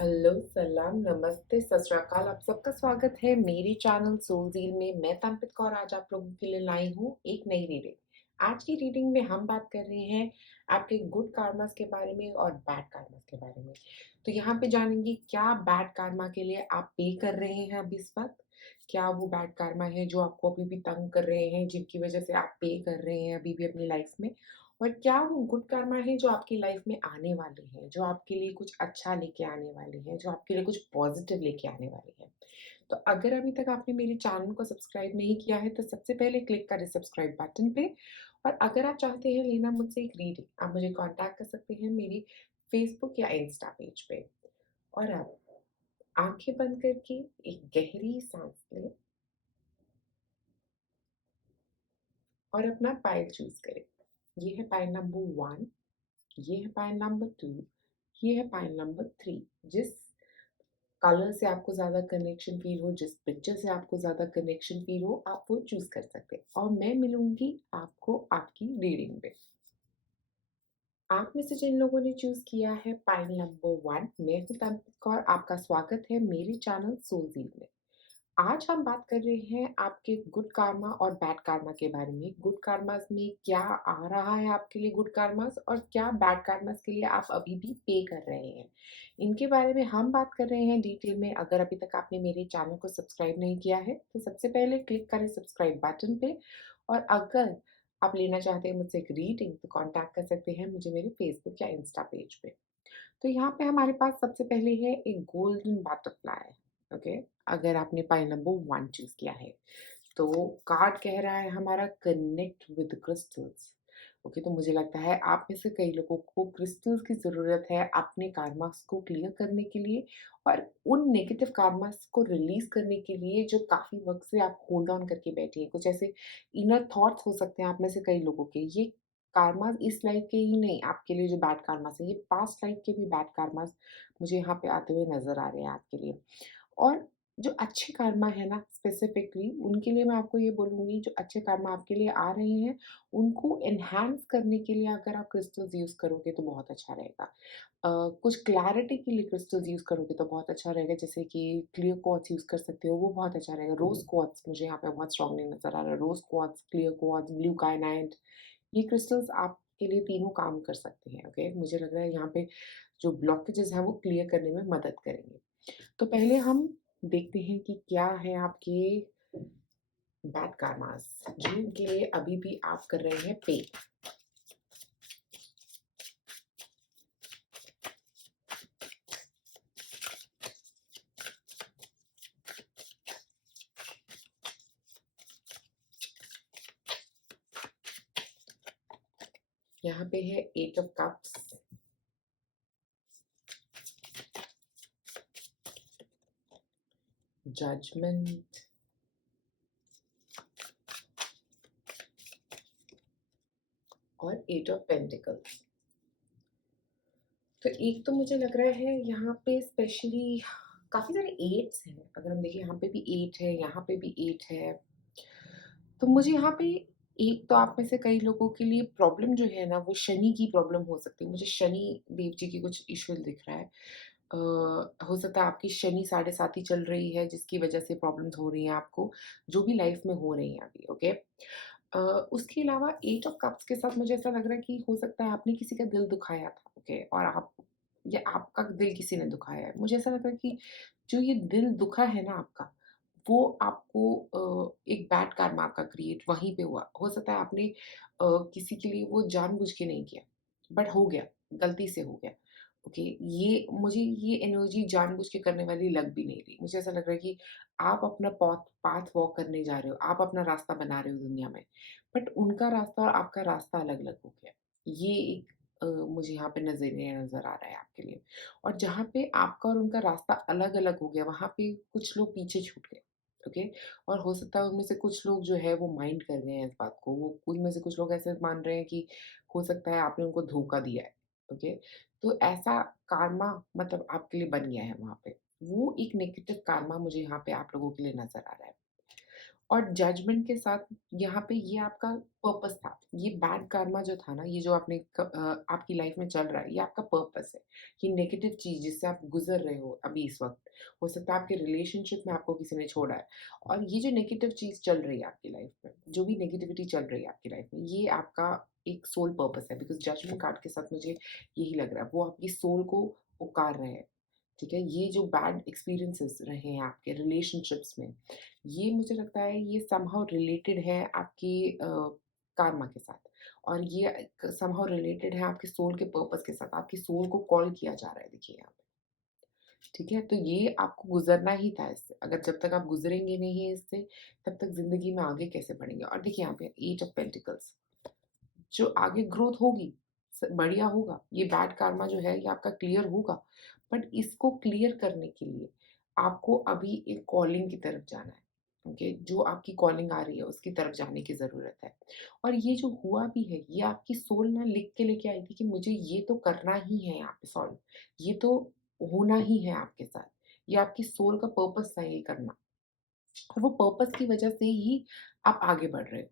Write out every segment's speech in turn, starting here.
Hello, सलाम, नमस्ते, सत श्री अकाल। आप सबका स्वागत है मेरे चैनल सोलज़ील में। मैं तनप्रीत कौर आज आप लोगों के लिए लाई हूँ एक नई रीडिंग। आज की रीडिंग में हम बात कर रहे हैं आपके गुड कार्मास के बारे में और बैड कार्मास के बारे में। तो यहाँ पे जानेंगे क्या बैड कार्मा के लिए आप पे कर रहे हैं अभी इस वक़्त? क्या वो बैड कार्मा है जो आपको अभी भी तंग कर रहे हैं, जिनकी वज़ह से आप पे कर रहे हैं अभी भी अपनी लाइफ़ में? और क्या वो गुड कर्मा है जो आपकी लाइफ में आने वाले हैं, जो आपके लिए कुछ अच्छा लेके आने वाले हैं, जो आपके लिए कुछ पॉजिटिव लेके आने वाले हैं। तो अगर अभी तक आपने मेरे चैनल को सब्सक्राइब नहीं किया है तो सबसे पहले क्लिक करें सब्सक्राइब बटन पे। और अगर आप चाहते हैं लेना मुझसे एक रीडिंग, आप मुझे कांटेक्ट कर सकते हैं मेरी फेसबुक या इंस्टा पेज पे। और अब आंखें बंद करके एक गहरी सांस लें और अपना पाइल चूज करें। ये है पाइल नंबर 1, ये है पाइल नंबर 2, ये है पाइल नंबर 3। जिस कलर से आपको ज़्यादा कनेक्शन फ़ील हो, जिस पिक्चर से आपको ज़्यादा कनेक्शन फ़ील हो, आप वो चूज़ कर सकते हैं और मैं मिलूँगी आपको आपकी रीडिंग में। आप में से जिन लोगों ने चूज़ किया है पाइल नंबर 1, मैं हूँ तन्वित कौर, आपका स्वागत है मेरे चैनल सोलज़ील में। आज हम बात कर रहे हैं आपके गुड कार्मा और बैड कार्मा के बारे में। गुड कार्मास में क्या आ रहा है आपके लिए गुड कार्मास और क्या बैड कार्मास के लिए आप अभी भी पे कर रहे हैं। इनके बारे में हम बात कर रहे हैं डिटेल में। अगर अभी तक आपने मेरे चैनल को सब्सक्राइब नहीं किया है तो सबसे पहले क्लिक करें सब्सक्राइब बटन पे। और अगर आप लेना चाहते हैं मुझसे एक रीडिंग तो कांटेक्ट कर सकते हैं मुझे मेरे फेसबुक या इंस्टा पेज पे। तो यहाँ पे हमारे पास सबसे पहले है एक गोल्डन बटरफ्लाई। ओके, अगर आपने पाइल नंबर 1 चूज़ किया है, तो कार्ड कह रहा है हमारा कनेक्ट विद क्रिस्टल्स। ओके, तो मुझे लगता है आप में से कई लोगों को क्रिस्टल्स की ज़रूरत है अपने कार्मास को क्लियर करने के लिए और उन नेगेटिव कार्मास को रिलीज़ करने के लिए जो काफ़ी वक़्त से आप होल्ड ऑन करके बैठे हैं। कुछ ऐसे इनर थॉट्स हो सकते हैं आप में से कई लोगों के। ये कार्मास इस लाइफ़ के ही नहीं, आपके लिए जो बैड कार्मास है, ये पास्ट लाइफ़ के भी बैड कार्मास मुझे यहाँ पे आते हुए नज़र आ रहे हैं आपके लिए। और जो अच्छे कर्मा है ना स्पेसिफिकली उनके लिए मैं आपको ये बोलूँगी जो अच्छे कर्मा आपके लिए आ रहे हैं, उनको एनहांस करने के लिए अगर आप क्रिस्टल्स यूज़ करोगे तो बहुत अच्छा रहेगा। कुछ क्लैरिटी के लिए क्रिस्टल्स यूज़ करोगे तो बहुत अच्छा रहेगा जैसे कि क्लियर क्वार्ट्ज यूज़ कर सकते हो, वो बहुत अच्छा रहेगा। रोज़ क्वार्ट्ज मुझे यहाँ पे बहुत स्ट्रांगली नज़र आ रहा है। Rose quartz, clear quartz, blue kyanite, ये क्रिस्टल्स आपके लिए तीनों काम कर सकते हैं, ओके? मुझे लग रहा है यहाँ पे जो ब्लॉकेजेज़ हैं वो क्लियर करने में मदद करेंगे। तो पहले हम देखते हैं कि क्या है आपके बैड कार्मास जिनके लिए अभी भी आप कर रहे हैं पे। यहाँ पे है 8 ऑफ कप्स, जजमेंट और 8 ऑफ पेंटिकल्स। तो एक तो मुझे लग रहा है यहाँ पे स्पेशली काफ़ी सारे 8s हैं। अगर हम देखें यहाँ पे भी 8 है, यहाँ पे भी 8 है। तो मुझे यहाँ पे एक तो आप में से कई लोगों के लिए प्रॉब्लम जो है ना वो शनि की प्रॉब्लम हो सकती है। मुझे शनि देव जी की कुछ इश्यू दिख रहा है। हो सकता है आपकी शनि साढ़े सात ही चल रही है जिसकी वजह से प्रॉब्लम्स हो रही हैं आपको, जो भी लाइफ में हो रही हैं अभी, ओके? उसके अलावा 8 ऑफ कप्स के साथ मुझे ऐसा लग रहा है कि हो सकता है आपने किसी का दिल दुखाया था, ओके? और आप या आपका दिल किसी ने दुखाया है। मुझे ऐसा लग रहा है कि जो ये दिल दुखा है ना आपका, वो आपको एक बैड कर्मा आपका क्रिएट वहीं पे हुआ। हो सकता है आपने किसी के लिए वो जानबूझ के नहीं किया, बट हो गया, गलती से हो गया। ओके, ये मुझे ये एनर्जी जानबूझ के करने वाली लग भी नहीं रही। मुझे ऐसा लग रहा है कि आप अपना पाथ पाथ वॉक करने जा रहे हो, आप अपना रास्ता बना रहे हो दुनिया में, बट उनका रास्ता और आपका रास्ता अलग-अलग हो गया। ये एक मुझे यहाँ पे नज़रिया नज़र आ रहा है आपके लिए। और जहाँ पे आपका और उनका रास्ता अलग-अलग हो गया, वहाँ पे कुछ लोग पीछे छूट गए, ओके? और हो सकता है उनमें से कुछ लोग जो है वो माइंड कर रहे हैं इस बात को। वो उनमें से कुछ लोग ऐसे मान रहे हैं कि हो सकता है आपने उनको धोखा दिया है, ओके? तो ऐसा कारमा मतलब आपके लिए बन गया है वहाँ पे। वो एक नेगेटिव कारमा मुझे यहाँ पे आप लोगों के लिए नज़र आ रहा है। और जजमेंट के साथ यहाँ पे ये आपका पर्पस था। ये बैड कर्मा जो था ना, ये जो आपकी लाइफ में चल रहा है, ये आपका पर्पस है। ये नेगेटिव चीज़ जिससे आप गुज़र रहे हो अभी इस वक़्त, हो सकता है आपके रिलेशनशिप में आपको किसी ने छोड़ा है और ये जो नेगेटिव चीज़ चल रही है आपकी लाइफ में, जो भी नेगेटिविटी चल रही है आपकी लाइफ में, ये आपका एक सोल पर्पस है। बिकॉज़ जजमेंट कार्ड के साथ मुझे यही लग रहा है, वो आपकी सोल को पुकार रहे हैं। ठीक है? ये जो बैड एक्सपीरियंसेस रहे हैं आपके रिलेशनशिप्स में, ये मुझे लगता है ये समहाउ रिलेटेड है आपकी कर्मा के साथ और ये समहाउ रिलेटेड है आपके सोल के पर्पस के साथ। आपकी सोल को कॉल किया जा रहा है देखिए यहाँ पे। ठीक है? तो ये आपको गुज़रना ही था इससे। अगर जब तक आप गुज़रेंगे नहीं इससे, तब तक ज़िंदगी में आगे कैसे बढ़ेंगे? और देखिए यहाँ पे 8 ऑफ पेंटिकल्स जो आगे ग्रोथ होगी, बढ़िया होगा। ये बैड कार्मा जो है ये आपका क्लियर होगा। बट इसको क्लियर करने के लिए आपको अभी एक कॉलिंग की तरफ जाना है। ओके? जो आपकी कॉलिंग आ रही है उसकी तरफ जाने की ज़रूरत है। और ये जो हुआ भी है, ये आपकी सोल ना लिख के लेके आई थी कि मुझे ये तो करना ही है यहाँ पे सॉल्व। ये तो होना ही है आपके साथ। ये आपकी सोल का पर्पस था ये करना। और वो पर्पस की वजह से ही आप आगे बढ़ रहे हो।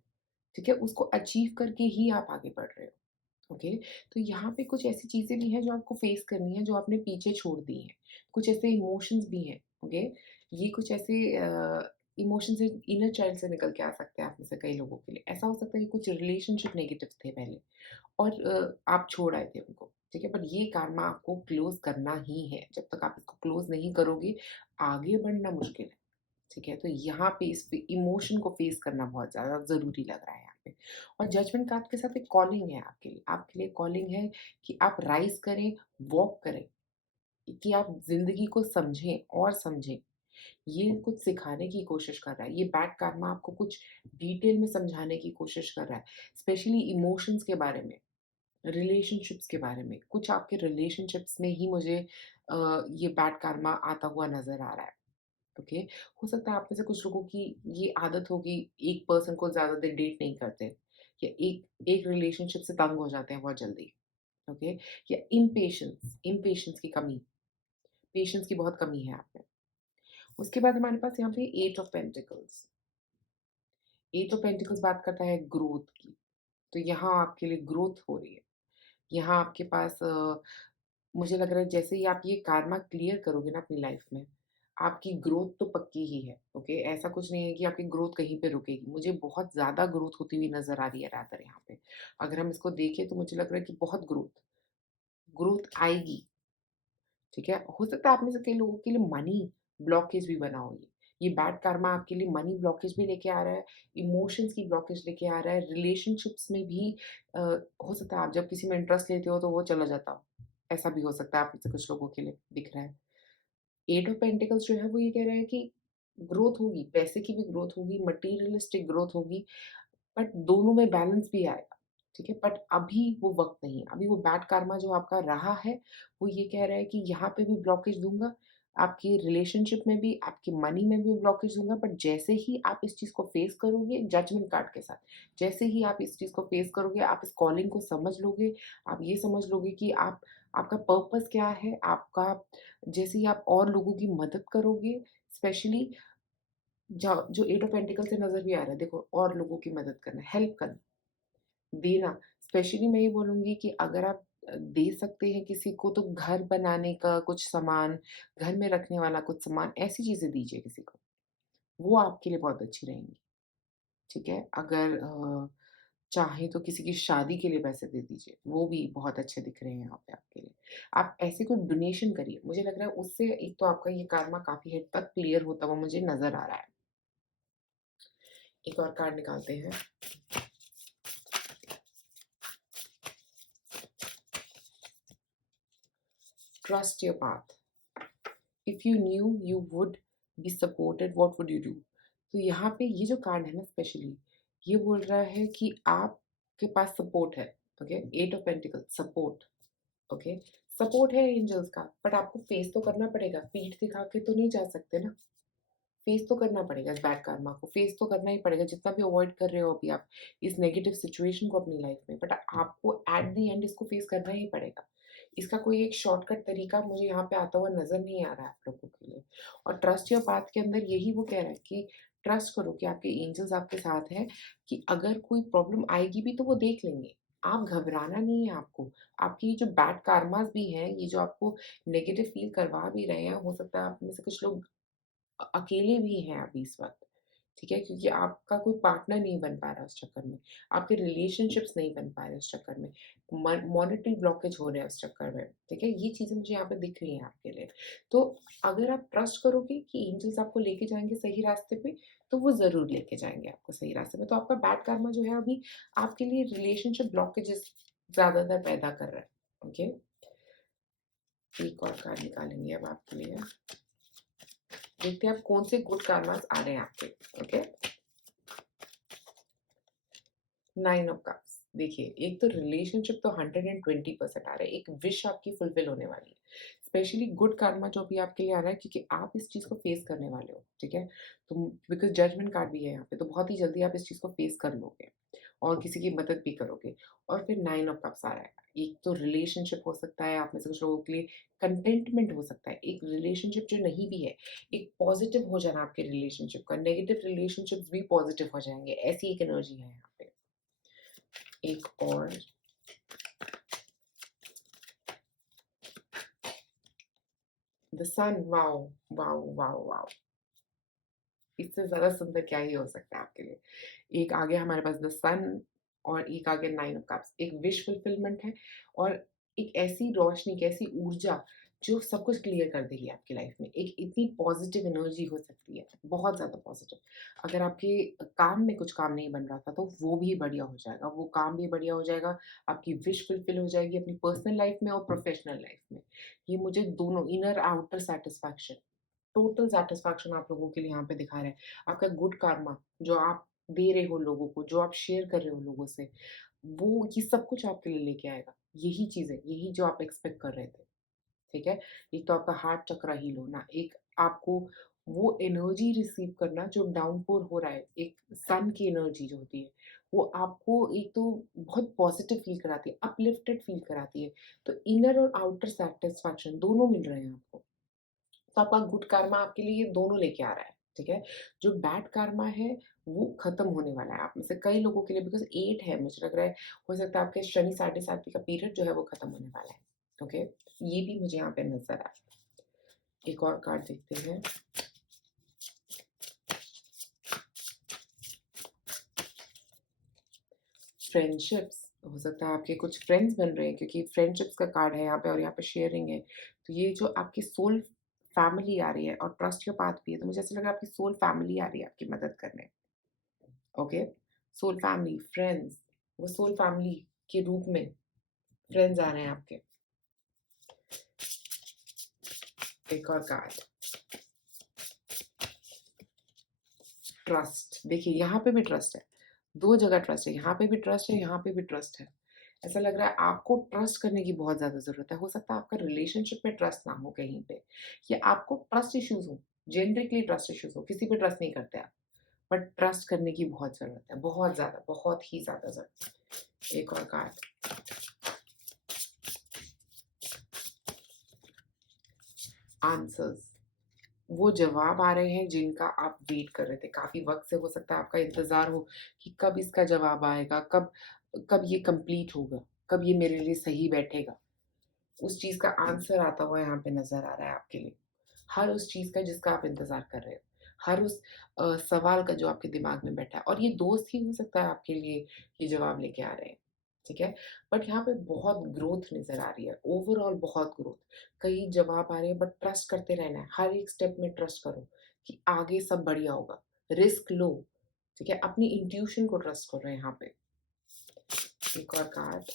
ठीक है? उसको अचीव करके ही आप आगे बढ़ रहे हो। ओके? तो यहाँ पे कुछ ऐसी चीज़ें भी हैं जो आपको फेस करनी है, जो आपने पीछे छोड़ दी हैं। कुछ ऐसे इमोशंस भी हैं, ओके? ये कुछ ऐसे इमोशंस हैं, इनर चाइल्ड से निकल के आ सकते हैं आप में से कई लोगों के लिए। ऐसा हो सकता है कि कुछ रिलेशनशिप नेगेटिव थे पहले और आप छोड़ आए थे उनको, ठीक है? बट ये karma आपको क्लोज़ करना ही है। जब तक आप इसको क्लोज़ नहीं करोगे, आगे बढ़ना मुश्किल है। ठीक है? तो यहाँ पे इस इमोशन को फेस करना बहुत ज़्यादा ज़रूरी लग रहा है यहाँ पे। और जजमेंट कार्ड के साथ एक कॉलिंग है आपके लिए कॉलिंग है कि आप राइज़ करें, वॉक करें, कि आप ज़िंदगी को समझें और समझें। ये कुछ सिखाने की कोशिश कर रहा है। ये बैड कार्मा आपको कुछ डिटेल में समझाने की कोशिश कर रहा है, स्पेशली इमोशंस के बारे में, रिलेशनशिप्स के बारे में। कुछ आपके रिलेशनशिप्स में ही मुझे ये बैड कार्मा आता हुआ नज़र आ रहा है। ओके, हो सकता है आप में से कुछ लोगों की ये आदत होगी एक पर्सन को ज़्यादा देर डेट नहीं करते या एक एक रिलेशनशिप से तंग हो जाते हैं बहुत जल्दी, ओके? या इम्पेशंस इम्पेशंस की कमी, पेशेंस की बहुत कमी है आप में। उसके बाद हमारे पास यहाँ पे 8 ऑफ पेंटिकल्स। 8 ऑफ पेंटिकल्स बात करता है ग्रोथ की, तो यहाँ आपके लिए ग्रोथ हो रही है। यहाँ आपके पास मुझे लग रहा है जैसे ही आप ये कार्मा क्लियर करोगे ना अपनी लाइफ में, आपकी ग्रोथ तो पक्की ही है, ओके? ऐसा कुछ नहीं है कि आपकी ग्रोथ कहीं पे रुकेगी। मुझे बहुत ज़्यादा ग्रोथ होती हुई नज़र आ रही है रादर यहाँ पे। अगर हम इसको देखें तो मुझे लग रहा है कि बहुत ग्रोथ ग्रोथ आएगी। ठीक है? हो सकता है आप में से कई लोगों के लिए मनी ब्लॉकेज भी बना हो ये। ये बैड कर्मा आपके लिए मनी ब्लॉकेज भी लेके आ रहा है, इमोशंस की ब्लॉकेज लेके आ रहा है, रिलेशनशिप्स में भी हो सकता है आप जब किसी में इंटरेस्ट लेते हो तो वो चला जाता हो। ऐसा भी हो सकता है आप में से कुछ लोगों के लिए दिख रहा है। 8 ऑफ पेंटिकल्स जो है वो ये कह रहा है कि ग्रोथ होगी, पैसे की भी ग्रोथ होगी, मटीरियलिस्टिक ग्रोथ होगी, बट दोनों में बैलेंस भी आएगा, ठीक है? बट अभी वो वक़्त नहीं है, अभी वो बैड कर्मा जो आपका रहा है, वो ये कह रहा है कि यहाँ पे भी ब्लॉकेज दूँगा, आपकी रिलेशनशिप में भी, आपकी मनी में भी ब्लॉकेज दूँगा, बट जैसे ही आप इस चीज़ को फेस करोगे जजमेंट कार्ड के साथ, जैसे ही आप इस चीज़ को फेस करोगे, आप इस कॉलिंग को समझ लोगे, आप ये समझ लोगे कि आप आपका पर्पस क्या है, आपका जैसे ही आप और लोगों की मदद करोगे, स्पेशली जो 8 ऑफ पेंटिकल से नज़र भी आ रहा है, देखो और लोगों की मदद करना, हेल्प करना, देना। स्पेशली मैं ये बोलूँगी कि अगर आप दे सकते हैं किसी को तो घर बनाने का कुछ सामान, घर में रखने वाला कुछ सामान, ऐसी चीज़ें दीजिए किसी को। वो आपके लिए बहुत अच्छी रहेंगी, ठीक है? अगर चाहें तो किसी की शादी के लिए पैसे दे दीजिए, वो भी बहुत अच्छे दिख रहे हैं यहाँ पे आपके लिए। आप ऐसे कोई डोनेशन करिए, मुझे लग रहा है उससे एक तो आपका ये कर्मा काफ़ी हद तक क्लियर होता हुआ मुझे नज़र आ रहा है। एक और कार्ड निकालते हैं। Trust your path. If you new you would be supported what would you do? तो यहाँ पे ये जो कार्ड है ना स्पेशली, ये बोल रहा है कि आपके पास सपोर्ट है, okay? 8 of pentacles support, okay? Support है एंजल्स का, बट आपको फेस तो करना पड़ेगा, पीठ दिखा के तो नहीं जा सकते ना। फेस तो करना पड़ेगा इस बैड कर्मा को, फेस तो करना ही पड़ेगा जितना भी अवॉइड कर रहे हो अभी आप इस नेगेटिव सिचुएशन को अपनी लाइफ में, बट आपको एट द एंड इसको फेस करना ही पड़ेगा। इसका कोई एक शॉर्टकट तरीका मुझे यहाँ पे आता हुआ नज़र नहीं आ रहा है आप लोगों के लिए। और ट्रस्ट योर पाथ के अंदर यही वो कह रहा है कि ट्रस्ट करो कि आपके एंजल्स आपके साथ हैं, कि अगर कोई प्रॉब्लम आएगी भी तो वो देख लेंगे। आप घबराना नहीं है आपको। आपकी जो बैड कार्मास भी हैं, ये जो आपको नेगेटिव फ़ील करवा भी रहे हैं, हो सकता है आप में से कुछ लोग अकेले भी हैं अभी इस वक़्त, ठीक है? क्योंकि आपका कोई पार्टनर नहीं बन पा रहा उस चक्कर में, आपके रिलेशनशिप्स नहीं बन पा रहे उस चक्कर में, मॉनेटरी ब्लॉकेज हो रहे हैं उस चक्कर में, ठीक है? ये चीज़ें मुझे यहाँ पे दिख रही हैं आपके लिए। तो अगर आप ट्रस्ट करोगे कि एंजल्स आपको लेके जाएँगे सही रास्ते पे, तो वो ज़रूर लेके जाएँगे आपको सही रास्ते पे। तो आपका बैड कर्मा जो है अभी आपके लिए रिलेशनशिप ब्लॉकेजेस ज़्यादातर पैदा कर रहा है, ओके? एक और कार्ड निकालेंगे अब आपके लिए। देखते हैं अब कौन से गुड कर्मास आ रहे हैं आपके, ओके? 9 of cups. देखिए, एक तो रिलेशनशिप तो 120% आ रहा है, एक विश आपकी फुलफिल होने वाली है। स्पेशली गुड कर्मा जो भी आपके लिए आ रहा है क्योंकि आप इस चीज़ को फेस करने वाले हो, ठीक है? तो बिकॉज़ जजमेंट कार्ड भी है यहाँ पे, तो बहुत ही जल्दी आप इस चीज़ को फेस कर लोगे और किसी की मदद भी करोगे। और फिर 9 ऑफ कप्स आ रहा है। एक तो रिलेशनशिप हो सकता है, आप में से कुछ लोगों के लिए कंटेंटमेंट हो सकता है। एक रिलेशनशिप जो नहीं भी है, एक पॉज़िटिव हो जाना आपके रिलेशनशिप का, नेगेटिव रिलेशनशिप्स भी पॉज़िटिव हो जाएँगे, ऐसी एक एनर्जी है यहाँ पे। एक और the sun, wow! Wow, wow, wow! इससे ज़्यादा सुंदर क्या ही हो सकता है आपके लिए। एक आ गया हमारे पास द सन और एक आ गया 9 ऑफ कप्स। एक विश फुलफिलमेंट है और एक ऐसी रोशनी, एक ऐसी ऊर्जा जो सब कुछ क्लियर कर देगी आपकी लाइफ में। एक इतनी पॉज़िटिव एनर्जी हो सकती है, बहुत ज़्यादा पॉज़िटिव। अगर आपके काम में कुछ काम नहीं बन रहा था, तो वो भी बढ़िया हो जाएगा, वो काम भी बढ़िया हो जाएगा, आपकी विश फुलफिल हो जाएगी अपनी पर्सनल लाइफ में और प्रोफ़ेशनल लाइफ में। ये मुझे दोनों inner outer satisfaction, total satisfaction आप लोगों के लिए यहाँ पे दिखा रहा है। आपका गुड कर्मा जो आप दे रहे हो लोगों को, जो आप शेयर कर रहे हो लोगों से, वो ये सब कुछ आपके लिए लेके आएगा। यही चीज़ है, यही जो आप एक्सपेक्ट कर रहे थे, ठीक है? एक तो आपका हार्ट चक्र हील होना, एक आपको वो एनर्जी रिसीव करना जो डाउनपोर हो रहा है, एक सन की एनर्जी जो होती है, वो आपको एक तो बहुत पॉज़िटिव फ़ील कराती है, अपलिफ्टेड फ़ील कराती है। तो इनर और आउटर सैटिस्फैक्शन दोनों मिल रहे हैं आपको। तो आपका गुड कर्मा आपके लिए ये दोनों लेके आ रहा है, ठीक है? जो बैड कर्मा है, वो खत्म होने वाला है आप में से कई लोगों के लिए बिकॉज़ 8 है, मुझे लग रहा है हो सकता है आपके शनि साढ़े साती का पीरियड जो है वो खत्म होने वाला है, ओके? ये भी मुझे यहाँ पे नज़र आ रहा है। एक और कार्ड देखते हैं। फ्रेंडशिप्स, हो सकता है आपके कुछ फ्रेंड्स बन रहे हैं क्योंकि फ्रेंडशिप्स का कार्ड है यहाँ पे और यहाँ पे शेयरिंग है। तो ये जो आपकी सोल फैमिली आ रही है और ट्रस्ट योर पाथ भी है, तो मुझे ऐसा लग रहा है आपकी सोल फैमिली आ रही है आपकी मदद करने। ओके, सोल फैमिली, फ्रेंड्स, वो सोल फैमिली के रूप में फ्रेंड्स आ रहे हैं आपके। एक और कार्ड, ट्रस्ट। देखिए यहाँ पे भी ट्रस्ट है, दो जगह ट्रस्ट है, यहाँ पे भी ट्रस्ट है, यहाँ पे भी ट्रस्ट है। ऐसा लग रहा है आपको ट्रस्ट करने की बहुत ज़्यादा ज़रूरत है। हो सकता है आपका रिलेशनशिप में ट्रस्ट ना हो कहीं पे, या आपको ट्रस्ट इश्यूज़ हो, जेनरिकली ट्रस्ट इश्यूज़ हो, किसी पे ट्रस्ट नहीं करते आप, बट ट्रस्ट करने की बहुत ज़रूरत है, बहुत ज़्यादा, बहुत ही ज़्यादा ज़रूरत है। एक और कार्ड, आंसर्स। वो जवाब आ रहे हैं जिनका आप वेट कर रहे थे। काफ़ी वक़्त से हो सकता है आपका इंतज़ार हो कि कब इसका जवाब आएगा, कब कब ये कंप्लीट होगा, कब ये मेरे लिए सही बैठेगा। उस चीज़ का आंसर आता हुआ यहाँ पे नज़र आ रहा है आपके लिए। हर उस चीज़ का जिसका आप इंतज़ार कर रहे हो। हर उस सवाल का जो आपके दिमाग में बैठा है और ये दोस्त ही हो सकता है आपके लिए ये जवाब लेके आ रहे हैं, ठीक है? बट यहाँ पे बहुत ग्रोथ नज़र आ रही है, ओवरऑल बहुत ग्रोथ। कई जवाब आ रहे हैं बट ट्रस्ट करते रहना है। हर एक स्टेप में ट्रस्ट करो कि आगे सब बढ़िया होगा। रिस्क लो, ठीक है? अपनी इंट्यूशन को ट्रस्ट करो यहाँ पे। एक और card,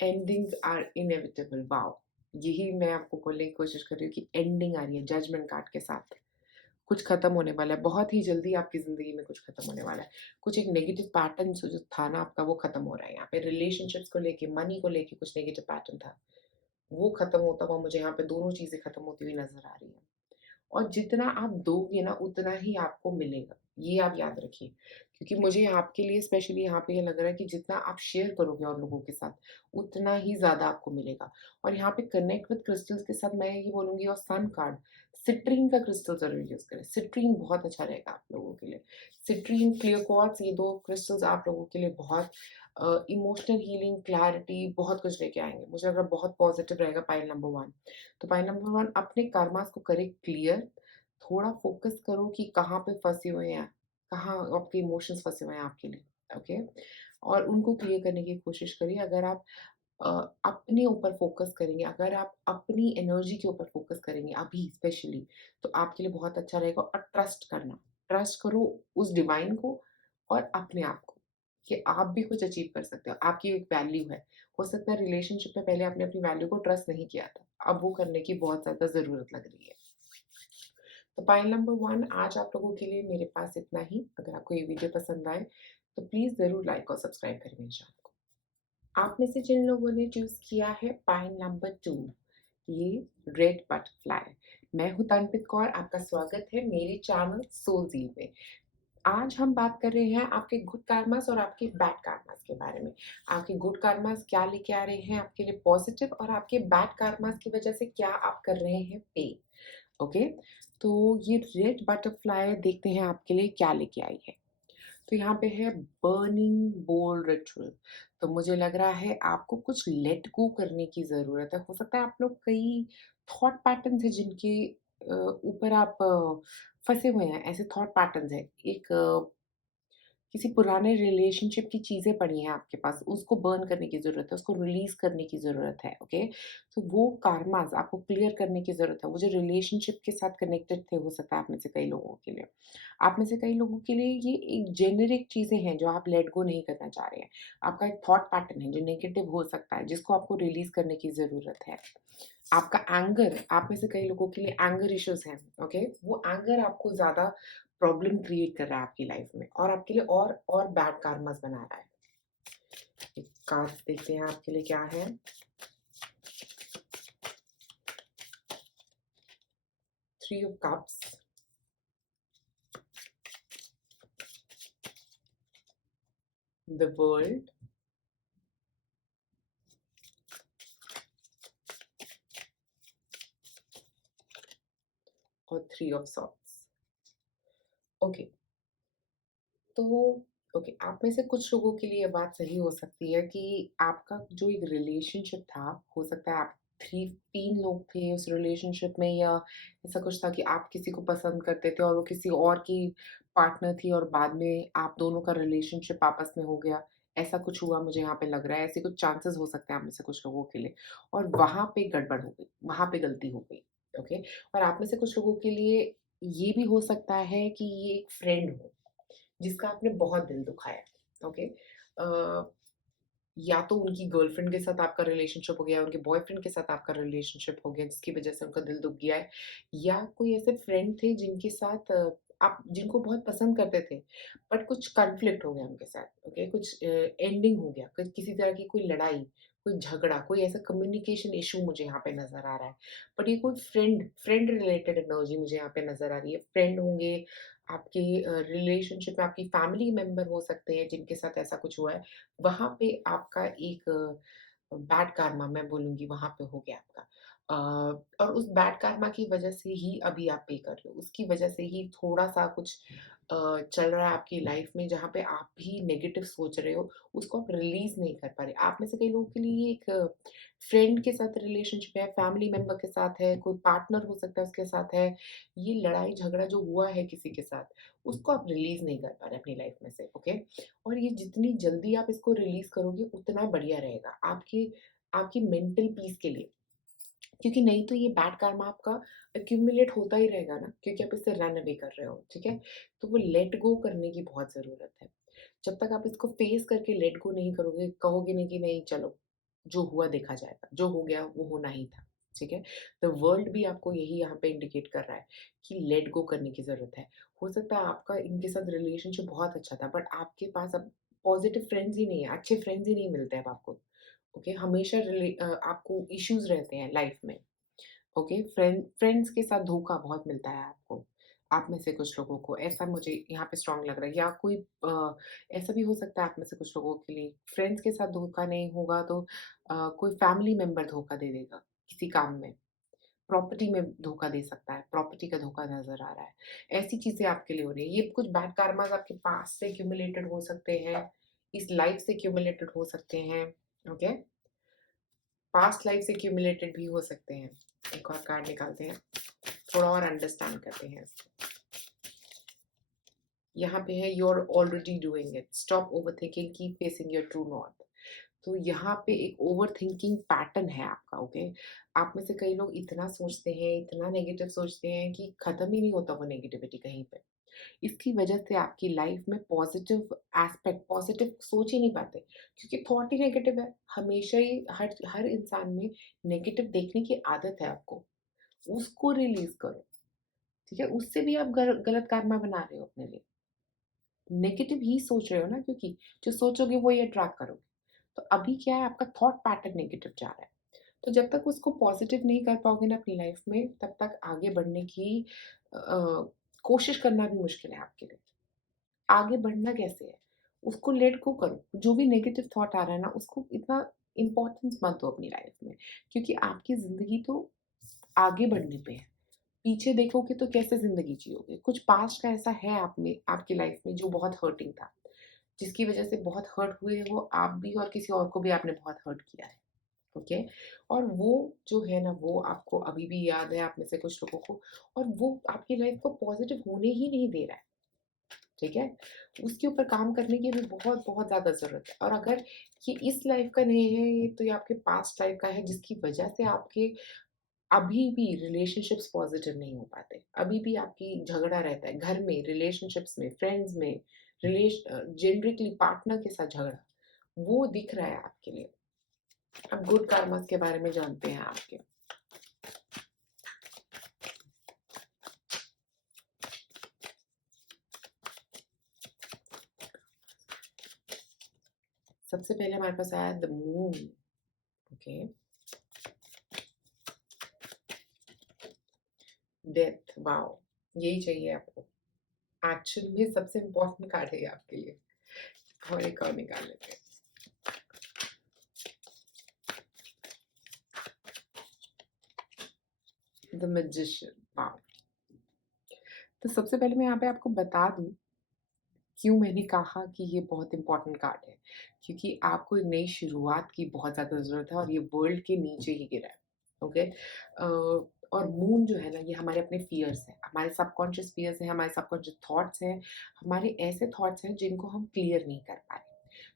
endings are inevitable, wow! यही मैं आपको बोलने की कोशिश कर रही हूँ कि एंडिंग आ रही है जजमेंट कार्ड के साथ। कुछ खत्म होने वाला है, बहुत ही जल्दी आपकी ज़िंदगी में कुछ खत्म होने वाला है। कुछ एक नेगेटिव पैटर्न जो था ना आपका वो खत्म हो रहा है यहाँ पे। रिलेशनशिप्स को लेके, मनी को लेके कुछ नेगेटिव पैटर्न था, वो खत्म होता हुआ मुझे यहाँ पे दोनों चीज़ें खत्म होती हुई नज़र आ रही हैं। और जितना आप दोगे ना उतना ही आपको मिलेगा, ये आप याद रखिए। क्योंकि मुझे आपके लिए स्पेशली यहाँ पे ये लग रहा है कि जितना आप शेयर करोगे और लोगों के साथ, उतना ही ज़्यादा आपको मिलेगा। और यहाँ पे कनेक्ट विद क्रिस्टल्स के साथ मैं ये बोलूँगी, और सन कार्ड, सिट्रीन का क्रिस्टल ज़रूर यूज़ करें। सिट्रीन बहुत अच्छा रहेगा आप लोगों के लिए। सिट्रीन, क्लियर क्वार्ट्ज, ये 2 क्रिस्टल्स आप लोगों के लिए बहुत इमोशनल हीलिंग, क्लैरिटी बहुत कुछ लेके आएँगे। मुझे लग रहा है बहुत पॉज़िटिव रहेगा पाइल नंबर 1। तो पाइल नंबर 1, अपने कर्मास को करें क्लियर। थोड़ा फ़ोकस करो कि कहाँ पे फँसे हुए हैं, कहाँ आपके इमोशंस फँसे हुए हैं आपके लिए, ओके? और उनको क्लियर करने की कोशिश करिए। अगर आप अ, अपने ऊपर फ़ोकस करेंगे, अगर आप अपनी एनर्जी के ऊपर फ़ोकस करेंगे अभी स्पेशली, तो आपके लिए बहुत अच्छा रहेगा। और ट्रस्ट करना, ट्रस्ट करो उस डिवाइन को और अपने आप को, कि आप भी कुछ अचीव कर सकते हो, आपकी एक वैल्यू है। हो सकता है रिलेशनशिप में पहले आपने अपनी वैल्यू को ट्रस्ट नहीं किया था, अब वो करने की बहुत ज़्यादा ज़रूरत लग रही है। तो पाइल नंबर 1 आज आप लोगों के लिए मेरे पास इतना ही। अगर आपको ये वीडियो पसंद आए, तो प्लीज़ ज़रूर लाइक और सब्सक्राइब करें मेरे चैनल को। आप में से जिन लोगों ने चूज़ किया है पाइल नंबर 2, ये रेड बटरफ्लाई, मैं हूँ तनप्रीत कौर, आपका स्वागत है मेरे चैनल सोल ज़ील में। आज हम बात कर रहे हैं आपके गुड कार्मास और आपके बैड कार्मास के बारे में। आपके गुड कार्मास क्या लेके आ रहे हैं आपके लिए पॉजिटिव, और आपके बैड कार्मास की वजह से क्या आप कर रहे हैं पे। ओके, तो ये रेड बटरफ्लाई देखते हैं आपके लिए क्या लेके आई है। तो यहाँ पे है बर्निंग बोल रिचुअल। तो मुझे लग रहा है आपको कुछ लेट गो करने की ज़रूरत है। हो सकता है आप लोग कई थॉट पैटर्न्स हैं जिनके ऊपर आप फँसे हुए हैं, ऐसे थॉट पैटर्न्स हैं। एक किसी पुराने रिलेशनशिप की चीज़ें पड़ी हैं आपके पास, उसको बर्न करने की ज़रूरत है, उसको रिलीज़ करने की ज़रूरत है, ओके? तो वो कार्माज़ आपको क्लियर करने की ज़रूरत है। वो जो रिलेशनशिप के साथ कनेक्टेड थे, हो सकता है आप में से कई लोगों के लिए। आप में से कई लोगों के लिए ये एक जेनेरिक चीज़ें हैं जो आप लेट गो नहीं करना चाह रहे हैं। आपका एक थॉट पैटर्न है जो नेगेटिव हो सकता है, जिसको आपको रिलीज़ करने की ज़रूरत है। आपका एंगर, आप में से कई लोगों के लिए एंगर इश्यूज़ हैं, ओके? वो एंगर आपको ज़्यादा प्रॉब्लम क्रिएट कर रहा है आपकी लाइफ में, और आपके लिए और बैड कार्मास बना रहा है। एक कार्ड्स देखते हैं आपके लिए क्या है। Three of cups, the world, और थ्री ऑफ सॉर्ड्स। ओके, तो ओके, आप में से कुछ लोगों के लिए ये बात सही हो सकती है कि आपका जो एक रिलेशनशिप था, हो सकता है आप 3 लोग थे उस रिलेशनशिप में, या ऐसा कुछ था कि आप किसी को पसंद करते थे और वो किसी और की पार्टनर थी, और बाद में आप दोनों का रिलेशनशिप आपस में हो गया। ऐसा कुछ हुआ मुझे यहाँ पे लग रहा है, ऐसे कुछ चांसेस हो सकते हैं आप में से कुछ लोगों के लिए, और वहाँ पे गड़बड़ हो गई, वहाँ पे गलती हो गई, ओके? और आप में से कुछ लोगों के लिए ये भी हो सकता है कि ये एक फ्रेंड हो, जिसका आपने बहुत दिल दुखाया, ओके? या तो उनकी गर्लफ्रेंड के साथ आपका रिलेशनशिप हो गया है, उनके बॉयफ्रेंड के साथ आपका रिलेशनशिप हो गया, जिसकी वजह से उनका दिल दुख गया है, या कोई ऐसे फ्रेंड थे जिनके साथ आप जिनको बहुत पसंद करते थे, बट कुछ कॉन्फ्लिक्ट हो गया उनके साथ, ओके? कुछ एंडिंग हो गया, किसी तरह की कोई लड़ाई, कोई झगड़ा, कोई ऐसा कम्युनिकेशन इश्यू मुझे यहाँ पे नज़र आ रहा है। बट ये कोई फ्रेंड फ्रेंड रिलेटेड एनर्जी मुझे यहाँ पे नज़र आ रही है। फ्रेंड होंगे, आपके रिलेशनशिप में आपकी फैमिली मेंबर हो सकते हैं जिनके साथ ऐसा कुछ हुआ है। वहाँ पे आपका एक बैड कार्मा, मैं बोलूँगी, वहाँ पे हो गया आपका। और उस बैड कार्मा की वज़ह से ही अभी आप पे कर रहे हो। उसकी वज़ह से ही थोड़ा-सा कुछ चल रहा है आपकी लाइफ़ में, जहाँ पे आप भी नेगेटिव सोच रहे हो, उसको आप रिलीज़ नहीं कर पा रहे। आप में से कई लोगों के लिए ये एक फ्रेंड के साथ रिलेशनशिप है, फैमिली मेंबर के साथ है, कोई पार्टनर हो सकता है उसके साथ है। ये लड़ाई-झगड़ा जो हुआ है किसी के साथ, उसको आप रिलीज़ नहीं कर पा रहे अपनी लाइफ़ में से, ओके? और ये जितनी जल्दी आप इसको रिलीज़ करोगे, उतना बढ़िया रहेगा आपकी आपकी मेंटल पीस के लिए। क्योंकि नहीं तो ये बैड कार्मा आपका एक्यूमुलेट होता ही रहेगा ना, क्योंकि आप इससे रन अवे कर रहे हो, ठीक है? तो वो लेट गो करने की बहुत ज़रूरत है। जब तक आप इसको फेस करके लेट गो नहीं करोगे, कहोगे नहीं कि नहीं चलो, जो हुआ देखा जाएगा, जो हो गया वो होना ही था, ठीक है? द वर्ल्ड भी आपको यही यहाँ पे इंडिकेट कर रहा है कि लेट गो करने की ज़रूरत है। हो सकता है आपका इनके साथ रिलेशनशिप बहुत अच्छा था, बट आपके पास अब पॉज़िटिव फ्रेंड्स ही नहीं है, अच्छे फ्रेंड्स ही नहीं मिलते अब आपको, ओके? हमेशा आपको इश्यूज़ रहते हैं लाइफ़ में। ओके, फ्रेंड्स के साथ धोखा बहुत मिलता है आपको, आप में से कुछ लोगों को, ऐसा मुझे यहाँ पे स्ट्रॉन्ग लग रहा है। या कोई ऐसा भी हो सकता है आप में से कुछ लोगों के लिए फ्रेंड्स के साथ धोखा नहीं होगा तो कोई फैमिली मेंबर धोखा दे देगा किसी काम में। प्रॉपर्टी में धोखा दे सकता है, प्रॉपर्टी का धोखा नज़र आ रहा है। ऐसी चीज़ें आपके लिए हो रही है। ये कुछ बैड कार्माज़ आपके पास्ट से एक्यूमुलेटेड हो सकते हैं, इस लाइफ़ से एक्यूमुलेटेड हो सकते हैं, ओके? पास्ट लाइफ़ से एक्यूमुलेटेड भी हो सकते हैं। एक और कार्ड निकालते हैं, थोड़ा और अंडरस्टैंड करते हैं इसको। यहाँ पे है you are already doing it, stop overthinking, keep facing your true north. तो यहाँ पे एक ओवरथिंकिंग पैटर्न है आपका, ओके? आप में से कई लोग इतना सोचते हैं, इतना नेगेटिव सोचते हैं कि खत्म ही नहीं होता वो नेगेटिविटी कहीं पे। इसकी वजह से आपकी लाइफ में पॉजिटिव एस्पेक्ट, पॉजिटिव सोच ही नहीं पाते क्योंकि थॉट ही नेगेटिव है। हमेशा ही हर हर इंसान में नेगेटिव देखने की आदत है आपको। उसको रिलीज़ करो, ठीक है? उससे भी आप गलत karma बना रहे हो अपने लिए। नेगेटिव ही सोच रहे हो ना, क्योंकि जो सोचोगे वो ही अट्रैक्ट करोगे। तो अभी क्या है, आपका थॉट पैटर्न नेगेटिव जा रहा है। तो जब तक उसको पॉजिटिव नहीं कर पाओगे ना अपनी लाइफ में, तब तक आगे बढ़ने की कोशिश करना भी मुश्किल है आपके लिए। आगे बढ़ना कैसे है? उसको लेट गो करो। जो भी नेगेटिव थॉट आ रहा है ना, उसको इतना इम्पोर्टेंस मत दो अपनी लाइफ में, क्योंकि आपकी ज़िंदगी तो आगे बढ़ने पे है। पीछे देखोगे तो कैसे ज़िंदगी जियोगे? कुछ पास्ट का ऐसा है आप में, आपकी लाइफ में जो बहुत हर्टिंग था, जिसकी वज़ह से बहुत हर्ट हुए हो आप भी और किसी और को भी आपने बहुत हर्ट किया है, ओके? और वो जो है ना, वो आपको अभी भी याद है, आप में से कुछ लोगों को, और वो आपकी लाइफ को पॉज़िटिव होने ही नहीं दे रहा है, ठीक है? उसके ऊपर काम करने की भी बहुत-बहुत ज़्यादा ज़रूरत है। और अगर ये इस लाइफ का नहीं है, ये तो ये आपके पास्ट लाइफ का है, जिसकी वज़ह से आपके अभी भी रिलेशनशिप्स पॉज़िटिव नहीं हो पाते। अभी भी आपकी झगड़ा रहता है घर में, रिलेशनशिप्स में, फ्रेंड्स में, जेनेरिकली पार्टनर के साथ झगड़ा, वो दिख रहा है आपके लिए। अब गुड कर्मास के बारे में जानते हैं आपके। सबसे पहले हमारे पास आया the moon, okay? Death, wow! यही चाहिए आपको। एक्चुअल में सबसे इम्पोर्टेंट कार्ड है ये आपके लिए। और एक और निकाल लेते हैं। The magician, wow! तो सबसे पहले मैं यहाँ पे आपको बता दूँ, क्यों मैंने कहा कि ये बहुत इम्पोर्टेंट कार्ड है। क्योंकि आपको एक नई शुरुआत की बहुत ज़्यादा ज़रूरत है और ये वर्ल्ड के नीचे ही गिरा है, ओके? और मून जो है ना, ये हमारे अपने फ़ियर्स हैं, हमारे सबकॉन्शियस फ़ियर्स हैं, हमारे सबकॉन्शियस थॉट्स हैं, हमारे ऐसे थॉट्स हैं जिनको हम क्लियर नहीं कर पा रहे।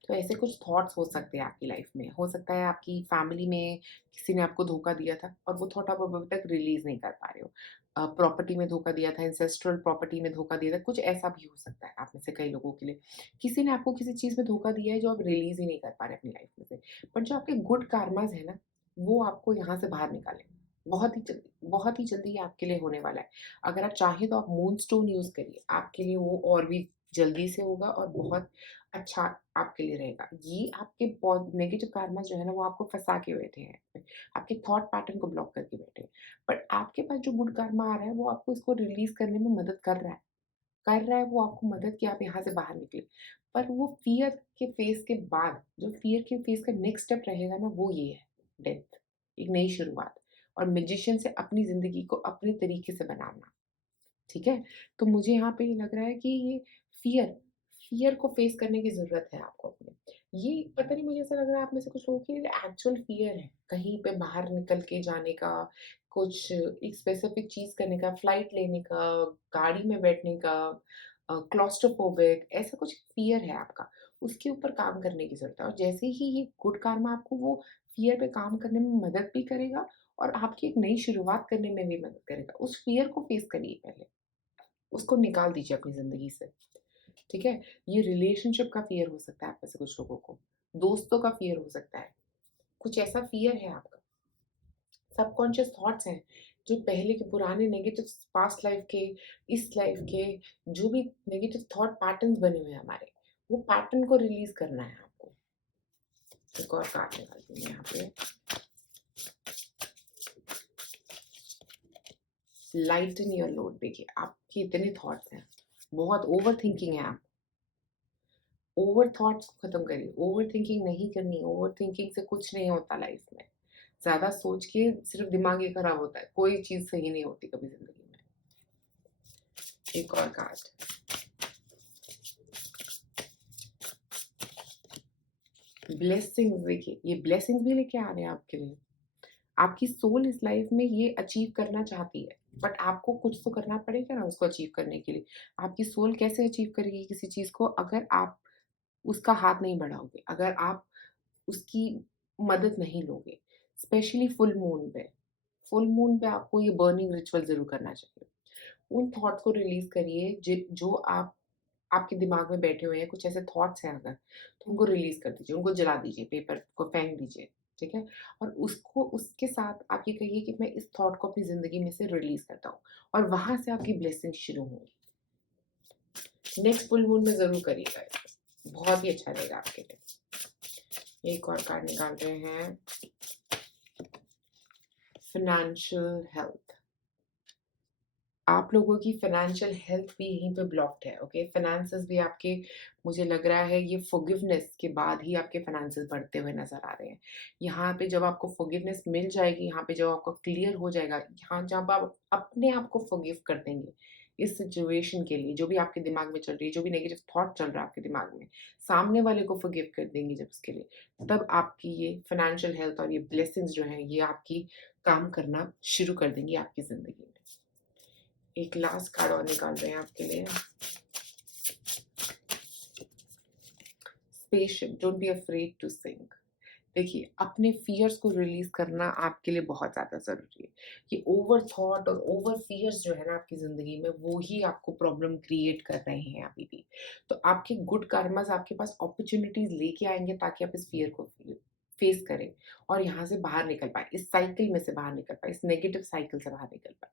तो ऐसे कुछ थॉट्स हो सकते हैं आपकी लाइफ़ में। हो सकता है आपकी फैमिली में किसी ने आपको धोखा दिया था और वो थॉट आप अभी तक रिलीज़ नहीं कर पा रहे हो। प्रॉपर्टी में धोखा दिया था, एंसेस्ट्रल प्रॉपर्टी में धोखा दिया था, कुछ ऐसा भी हो सकता है आप में से कई लोगों के लिए। किसी ने आपको किसी चीज़ में धोखा दिया है जो आप रिलीज़ ही नहीं कर पा रहे अपनी लाइफ़ में से। बट जो आपके गुड कार्माज़ है ना, वो आपको यहाँ से बाहर निकालेंगे। बहुत ही जल्दी ये आपके लिए होने वाला है। अगर आप चाहें तो आप मूनस्टोन यूज़ करिए, आपके लिए वो और भी जल्दी से होगा और बहुत अच्छा आपके लिए रहेगा। ये आपके नेगेटिव कार्मा जो है ना, वो आपको फँसा के बैठे हैं, आपके थॉट पैटर्न को ब्लॉक करके बैठे हैं। बट आपके पास जो गुड कर्मा आ रहा है, वो आपको इसको रिलीज़ करने में मदद कर रहा है, वो आपको मदद कि आप यहाँ से बाहर निकलें। पर वो फ़ियर के फ़ेज़ के बाद, जो फ़ियर के फ़ेज़ का नेक्स्ट स्टेप रहेगा ना, वो ये है, डेथ, एक नई शुरुआत और मैजिशियन से अपनी ज़िंदगी को अपने तरीके से बनाना, ठीक है? तो मुझे यहाँ पे ये लग रहा है कि ये फ़ियर फ़ियर को फ़ेस करने की ज़रूरत है आपको अपने। ये पता नहीं, मुझे ऐसा लग रहा है आप में से कुछ लोगों की एक्चुअल फ़ियर है, कहीं पे बाहर निकल के जाने का, कुछ एक स्पेसिफ़िक चीज़ करने का, फ्लाइट लेने का, गाड़ी में बैठने का, क्लॉस्ट्रोफोबिक, ऐसा कुछ फ़ियर है आपका, उसके ऊपर काम करने की ज़रूरत है। और जैसे ही ये गुड कर्मा आपको वो फ़ियर पे काम करने में मदद भी करेगा और आपकी एक नई शुरुआत करने में भी मदद करेगा। उस फ़ियर को फ़ेस करिए पहले। उसको निकाल दीजिए अपनी ज़िंदगी से, ठीक है? ये रिलेशनशिप का फ़ियर हो सकता है आप में से कुछ लोगों को, दोस्तों का फ़ियर हो सकता है, कुछ ऐसा फ़ियर है आपका, सबकॉन्शियस थॉट्स हैं, जो पहले के पुराने नेगेटिव पास्ट लाइफ़ के, इस लाइफ़ के, जो भी नेगेटिव थॉट पैटर्न्स बने हुए हैं हमारे, वो पैटर्न को रिलीज़ करना है आपको। एक और कार्ड निकालती हूँ मैं यहाँ पे, लाइटन योर लोड। देखिए, आप कि इतने थॉट्स हैं, बहुत ओवर थिंकिंग है आप। ओवर थॉट्स को खत्म करिए, ओवर थिंकिंग नहीं करनी, ओवर थिंकिंग से कुछ नहीं होता लाइफ में। ज़्यादा सोच के सिर्फ दिमाग ही खराब होता है, कोई चीज़ सही नहीं होती कभी ज़िंदगी में। एक और कार्ड, ब्लेसिंग्स। देखिए ये ब्लेसिंग्स भी लेके आ रहे हैं आपके लिए। आपकी सोल इस लाइफ में ये अचीव करना चाहती है, बट आपको कुछ तो करना पड़ेगा ना उसको अचीव करने के लिए। आपकी सोल कैसे अचीव करेगी किसी चीज़ को, अगर आप उसका हाथ नहीं बढ़ाओगे, अगर आप उसकी मदद नहीं लोगे। स्पेशली फुल मून पे, फुल मून पे आपको ये बर्निंग रिचुअल ज़रूर करना चाहिए। उन थॉट्स को रिलीज़ करिए जो आप आपके दिमाग में बैठे हुए हैं, कुछ ऐसे थॉट्स हैं अगर, तो उनको रिलीज़ कर दीजिए, उनको जला दीजिए, पेपर को फेंक दीजिए, ठीक है? और उसको उसके साथ आप ये कहिए कि मैं इस थॉट को अपनी ज़िंदगी में से रिलीज़ करता हूँ, और वहाँ से आपकी ब्लेसिंग शुरू होंगी। नेक्स्ट फुल मून में ज़रूर करिएगा इसे, बहुत ही अच्छा रहेगा आपके लिए। एक और कार्ड निकाल रहे हैं, फाइनेंशियल हेल्थ। आप लोगों की फाइनेंशियल हेल्थ भी यहीं पे ब्लॉक्ड है, ओके? फाइनेंसेस भी आपके, मुझे लग रहा है ये फॉरगिवनेस के बाद ही आपके फाइनेंसेस बढ़ते हुए नज़र आ रहे हैं। यहाँ पे जब आपको फॉरगिवनेस मिल जाएगी, यहाँ पे जब आपका क्लियर हो जाएगा, यहाँ जब आप अपने आप को फॉरगिव कर देंगे, इस सिचुएशन के लिए जो भी आपके दिमाग में चल रही है, जो भी नेगेटिव थॉट चल रहा है आपके दिमाग में, सामने वाले को फॉरगिव कर देंगे जब उसके लिए, तब आपकी ये फाइनेंशियल हेल्थ और ये ब्लेसिंग्स जो हैं, ये आपकी काम करना शुरू कर देंगी आपकी ज़िंदगी में। एक लास्ट कार्ड और निकाल रहे हैं आपके लिए, special, don't be afraid to sink. देखिए अपने फियर्स को रिलीज करना आपके लिए बहुत ज़्यादा ज़रूरी है। ये ओवर थॉट और ओवर फियर्स जो है ना आपकी ज़िंदगी में, वो ही आपको प्रॉब्लम क्रिएट कर रहे हैं अभी भी। तो आपके गुड कर्मास आपके पास अपॉर्चुनिटीज लेके आएंगे ताकि आप इस फियर को फेस करें और यहाँ से बाहर निकल पाए, इस साइकिल में से बाहर निकल पाए, इस नेगेटिव साइकिल से बाहर निकल पाए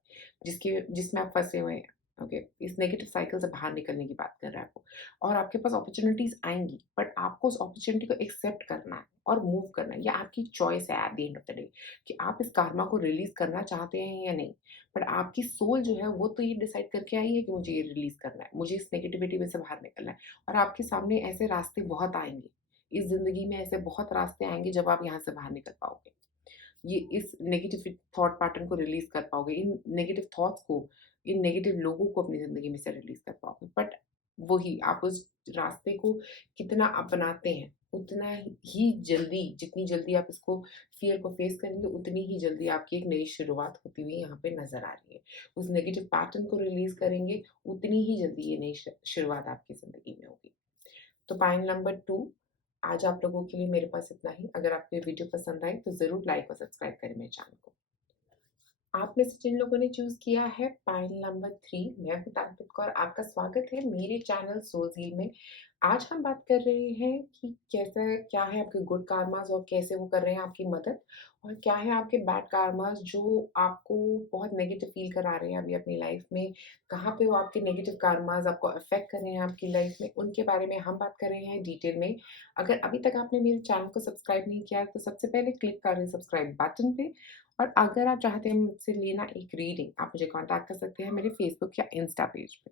जिसमें आप फंसे हुए हैं। ओके, इस नेगेटिव साइकिल से बाहर निकलने की बात कर रहा है वो। और आपके पास अपॉर्चुनिटीज आएंगी, बट आपको उस अपॉर्चुनिटी को एक्सेप्ट करना है और मूव करना है। ये आपकी चॉइस है at the end of the day कि आप इस कार्मा को रिलीज करना चाहते हैं या नहीं। बट आपकी सोल जो है वो तो ये डिसाइड करके आई है कि मुझे ये रिलीज करना है, मुझे इस नेगेटिविटी में से बाहर निकलना है। और आपके सामने ऐसे रास्ते बहुत आएंगे, इस जिंदगी में ऐसे बहुत रास्ते आएंगे जब आप यहाँ से बाहर निकल पाओगे, ये इस नेगेटिव थॉट पैटर्न को रिलीज कर पाओगे, इन नेगेटिव थॉट्स को, इन नेगेटिव लोगों को अपनी ज़िंदगी में से रिलीज़ कर पाओगे। बट वही आप उस रास्ते को कितना अपनाते हैं, उतना ही जल्दी, जितनी जल्दी आप इसको फ़ियर को फ़ेस करेंगे, उतनी ही जल्दी आपकी एक नई शुरुआत होती हुई यहाँ पे नज़र आ रही है। उस नेगेटिव पैटर्न को रिलीज़ करेंगे, उतनी ही जल्दी ये नई शुरुआत आपकी ज़िंदगी में होगी। तो पॉइंट नंबर 2, आज आप लोगों के लिए मेरे पास इतना ही। अगर आपको ये वीडियो पसंद आई तो ज़रूर लाइक और सब्सक्राइब करें मेरे चैनल को। आप में से जिन लोगों ने चूज़ किया है पाइल नंबर 3, मैं हूँ तान्त्रिक कौर, आपका स्वागत है मेरे चैनल सोज़ील में। आज हम बात कर रहे हैं कि क्या है आपके गुड कार्मास और कैसे वो कर रहे हैं आपकी मदद, और क्या है आपके बैड कार्मास जो आपको बहुत नेगेटिव फ़ील करा रहे हैं अभी अपनी लाइफ़ में। कहाँ पे वो आपके नेगेटिव कार्मास आपको अफ़ेक्ट कर रहे हैं आपकी लाइफ़ में, उनके बारे में हम बात कर रहे हैं डिटेल में। अगर अभी तक आपने मेरे चैनल को सब्सक्राइब नहीं किया है, तो सबसे पहले क्लिक कर दें सब्सक्राइब बटन पे। और अगर आप चाहते हैं मुझसे लेना एक रीडिंग, आप मुझे कॉन्टैक्ट कर सकते हैं मेरे फ़ेसबुक या इंस्टा पेज पे।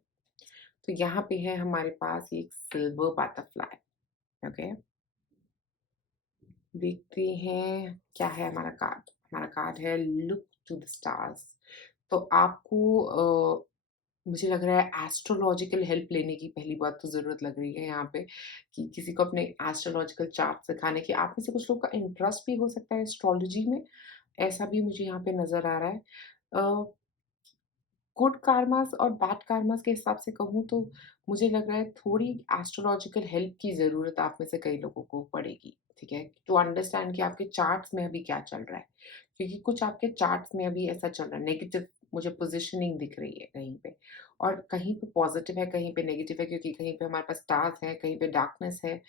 तो यहाँ पे है हमारे पास एक सिल्वर बटरफ्लाई, ओके? देखते हैं क्या है हमारा कार्ड। हमारा कार्ड है लुक टू द स्टार्स। तो आपको मुझे लग रहा है एस्ट्रोलॉजिकल हेल्प लेने की पहली बात तो ज़रूरत लग रही है यहाँ पे, कि किसी को अपने एस्ट्रोलॉजिकल चार्ट सिखाने की। आप में से कुछ लोग का इंटरेस्ट भी हो सकता है एस्ट्रोलॉजी में, ऐसा भी मुझे यहाँ पे नज़र आ रहा है। अ, गुड कार्मास और बैड कार्मास के हिसाब से कहूँ तो मुझे लग रहा है थोड़ी एस्ट्रोलॉजिकल हेल्प की ज़रूरत आप में से कई लोगों को पड़ेगी, ठीक है? टू अंडरस्टैंड कि आपके चार्ट्स में अभी क्या चल रहा है। क्योंकि कुछ आपके चार्ट्स में अभी ऐसा चल रहा है, नेगेटिव मुझे पोज़ीशनिंग दिख रही है कहीं पे, और कहीं पे पॉज़िटिव है, कहीं पे नेगेटिव है, क्योंकि कहीं पे हमारे पास स्टार्स हैं, कहीं पे डार्कनेस है।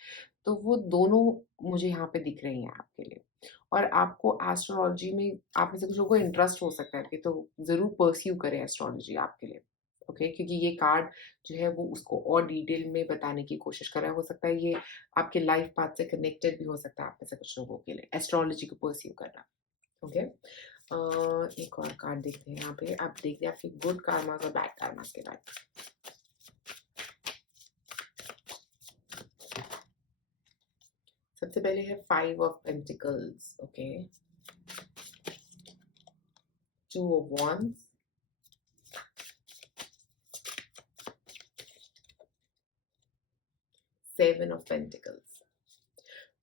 तो वो दोनों मुझे यहाँ पे दिख रही हैं आपके लिए। और आपको एस्ट्रोलॉजी में, आप में से कुछ लोगों को इंटरेस्ट हो सकता है कि तो ज़रूर परस्यू करें एस्ट्रोलॉजी आपके लिए, ओके? क्योंकि ये कार्ड जो है वो उसको और डिटेल में बताने की कोशिश कर रहा है। हो सकता है ये आपके लाइफ पाथ से कनेक्टेड भी हो सकता है आप में से कुछ लोगों के लिए एस्ट्रोलॉजी को परस्यू करना, ओके? एक और कार्ड देखते हैं यहाँ पे। आप देखते हैं आपकी गुड कार्मास और बैड कार्मास के बारे में। सबसे पहले है 5 of pentacles, okay, 2 of wands, 7 of pentacles.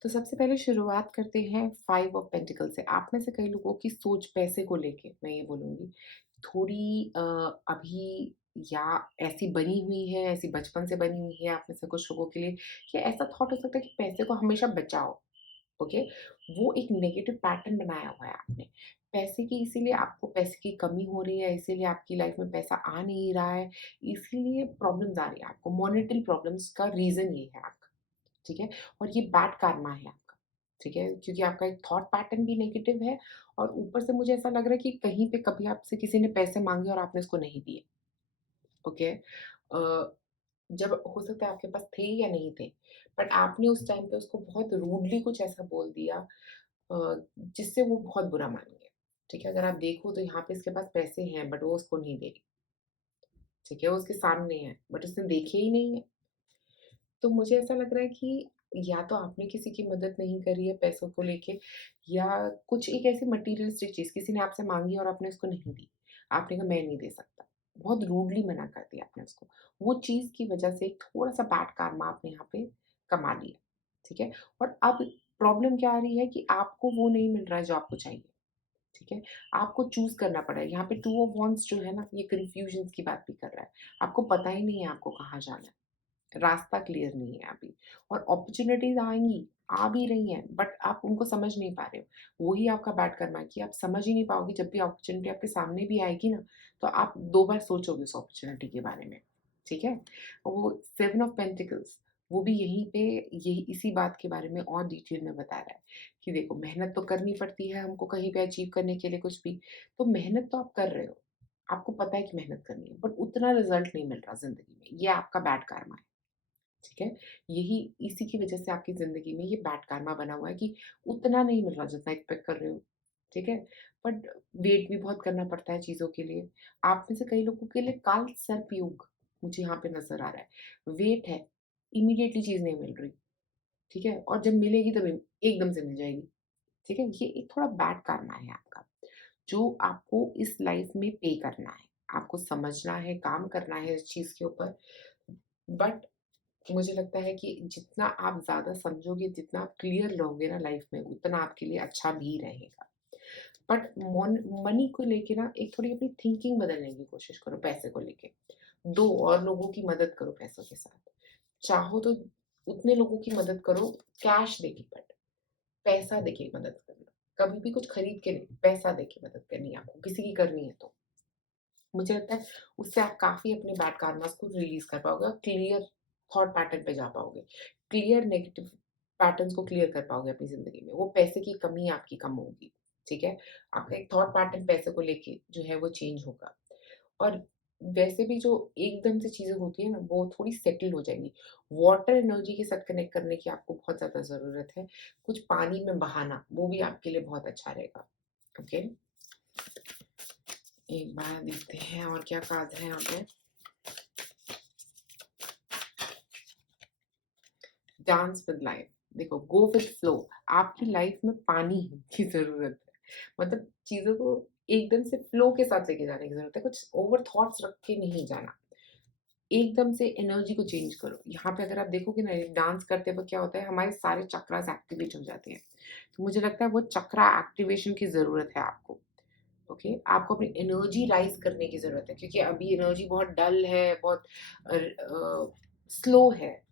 तो सबसे पहले शुरुआत करते हैं 5 ऑफ पेंटिकल से। आप में से कई लोगों की सोच पैसे को लेके, मैं ये बोलूँगी, थोड़ी अभी या ऐसी बनी हुई है, ऐसी बचपन से बनी हुई है आप में से कुछ लोगों के लिए, या ऐसा थॉट हो सकता है कि पैसे को हमेशा बचाओ, ओके? वो एक नेगेटिव पैटर्न बनाया हुआ है आपने। पैसे की, इसीलिए आपको पैसे की कमी हो रही है, इसीलिए आपकी लाइफ में पैसा आ नहीं रहा है, इसीलिए प्रॉब्लम्स आ रही है आपको। मॉनेटरी प्रॉब्लम्स का रीज़न ये है आपका, ठीक है? और ये बैड कर्मा है आपका, ठीक है? क्योंकि आपका एक थॉट पैटर्न भी नेगेटिव है, और ऊपर से मुझे ऐसा लग रहा है कि कहीं पे कभी आपसे किसी ने पैसे माँगे और आपने उसको नहीं दिए, ओके? जब हो सकता है आपके पास थे या नहीं थे, बट आपने उस टाइम पे उसको बहुत रूडली कुछ ऐसा बोल दिया जिससे वो बहुत बुरा मान गया, ठीक है? अगर आप देखो तो यहाँ पे इसके पास पैसे हैं बट वो उसको नहीं दे रही, ठीक है? वो उसके सामने है बट उसने देखे ही नहीं है। तो मुझे ऐसा लग रहा है कि या तो आपने किसी की मदद नहीं करी है पैसों को लेके, या कुछ एक ऐसी मटेरियलिस्टिक चीज़ किसी ने आपसे माँगी और आपने उसको नहीं दी। आपने कहा मैं नहीं दे सकता। बहुत रूडली मना कर दिया आपने उसको। वो चीज़ की वज़ह से थोड़ा-सा बैड कार्मा आपने यहाँ पे कमा लिया, ठीक है? और अब प्रॉब्लम क्या आ रही है कि आपको वो नहीं मिल रहा है जो आपको चाहिए, ठीक है? आपको चूज़ करना पड़ा है। यहाँ पे 2 ऑफ वांड्स जो है ना, ये कन्फ्यूजन्स की बात भी कर रहा है। आपको पता ही नहीं है आपको कहाँ जाना है। रास्ता क्लियर नहीं है अभी, और अपॉर्च्युनिटीज़ आएँगी, आ भी रही हैं, बट आप उनको समझ नहीं पा रहे हो। वही आपका बैड कर्मा है कि आप समझ ही नहीं पाओगे। जब भी अपॉर्च्युनिटी आपके सामने भी आएगी ना, तो आप 2 बार सोचोगे उस अपॉर्च्युनिटी के बारे में, ठीक है? वो 7 ऑफ पेंटिकल्स, वो भी यहीं पे यही इसी बात के बारे में और डिटेल में बता रहा है कि देखो, मेहनत तो करनी पड़ती है हमको कहीं पे अचीव करने के लिए कुछ भी। तो मेहनत तो आप कर रहे हो, आपको पता है कि मेहनत करनी है, बट उतना रिज़ल्ट नहीं मिल रहा ज़िंदगी में, ये आपका बैड कर्मा है। ठीक है? यही इसी की वज़ह से आपकी ज़िंदगी में ये बैड कार्मा बना हुआ है कि उतना नहीं मिल रहा जितना एक्सपेक्ट कर रहे हो, ठीक है? बट वेट भी बहुत करना पड़ता है चीज़ों के लिए। आप में से कई लोगों के लिए काल सर्प योग मुझे यहाँ पे नज़र आ रहा है। वेट है, इमीडिएटली चीज़ नहीं मिल रही, ठीक है? और जब मिलेगी तब एकदम से मिल जाएगी, ठीक है? ये एक थोड़ा बैड कार्मा है आपका, जो आपको इस लाइफ़ में पे करना है। आपको समझना है, काम करना है इस चीज़ के ऊपर, बट मुझे लगता है कि जितना आप ज़्यादा समझोगे, जितना आप क्लियर रहोगे ना लाइफ में, उतना आपके लिए अच्छा भी रहेगा। बट मोन मनी को लेके ना एक थोड़ी अपनी थिंकिंग बदलने की कोशिश करो पैसे को लेके। दो और लोगों की मदद करो पैसों के साथ। चाहो तो उतने लोगों की मदद करो कैश देके, बट पैसा देके मदद करना। कभी भी कुछ खरीद के नहीं, पैसा देके मदद करनी है आपको, किसी की करनी है तो। मुझे लगता है उससे आप काफ़ी अपने बैड कार्मास को रिलीज़ कर पाओगे और क्लियर थॉट पैटर्न पे जा पाओगे। क्लियर नेगेटिव पैटर्न्स को क्लियर कर पाओगे अपनी ज़िंदगी में। वो पैसे की कमी आपकी कम होगी, ठीक है? आपका एक थॉट पैटर्न पैसे को लेके जो है वो चेंज होगा। और वैसे भी जो एकदम से चीज़ें होती हैं ना, वो थोड़ी सेटल हो जाएँगी। वाटर एनर्जी के साथ कनेक्ट करने की आपको बहुत ज़्यादा ज़रूरत है। कुछ पानी में बहाना, वो भी आपके लिए बहुत अच्छा रहेगा, ओके? एक बार देखते हैं और क्या कार्ड है यहाँ पे। डांस विद लाइफ, देखो, गो विद फ्लो। आपकी लाइफ में पानी की ज़रूरत है। मतलब चीज़ों को एकदम से फ्लो के साथ लेके जाने की ज़रूरत है। कुछ ओवर थॉट्स रख के नहीं जाना। एकदम से एनर्जी को चेंज करो। यहाँ पे अगर आप देखोगे ना, डांस करते वक़्त क्या होता है, हमारे सारे चक्रास एक्टिवेट हो जाते हैं। तो मुझे लगता है वो चक्रा एक्टिवेशन की ज़रूरत है आपको। ओके? आपको अपनी एनर्जी राइज़ करने की ज़रूरत है, क्योंकि अभी एनर्जी बहुत डल है, बहुत स्लो है।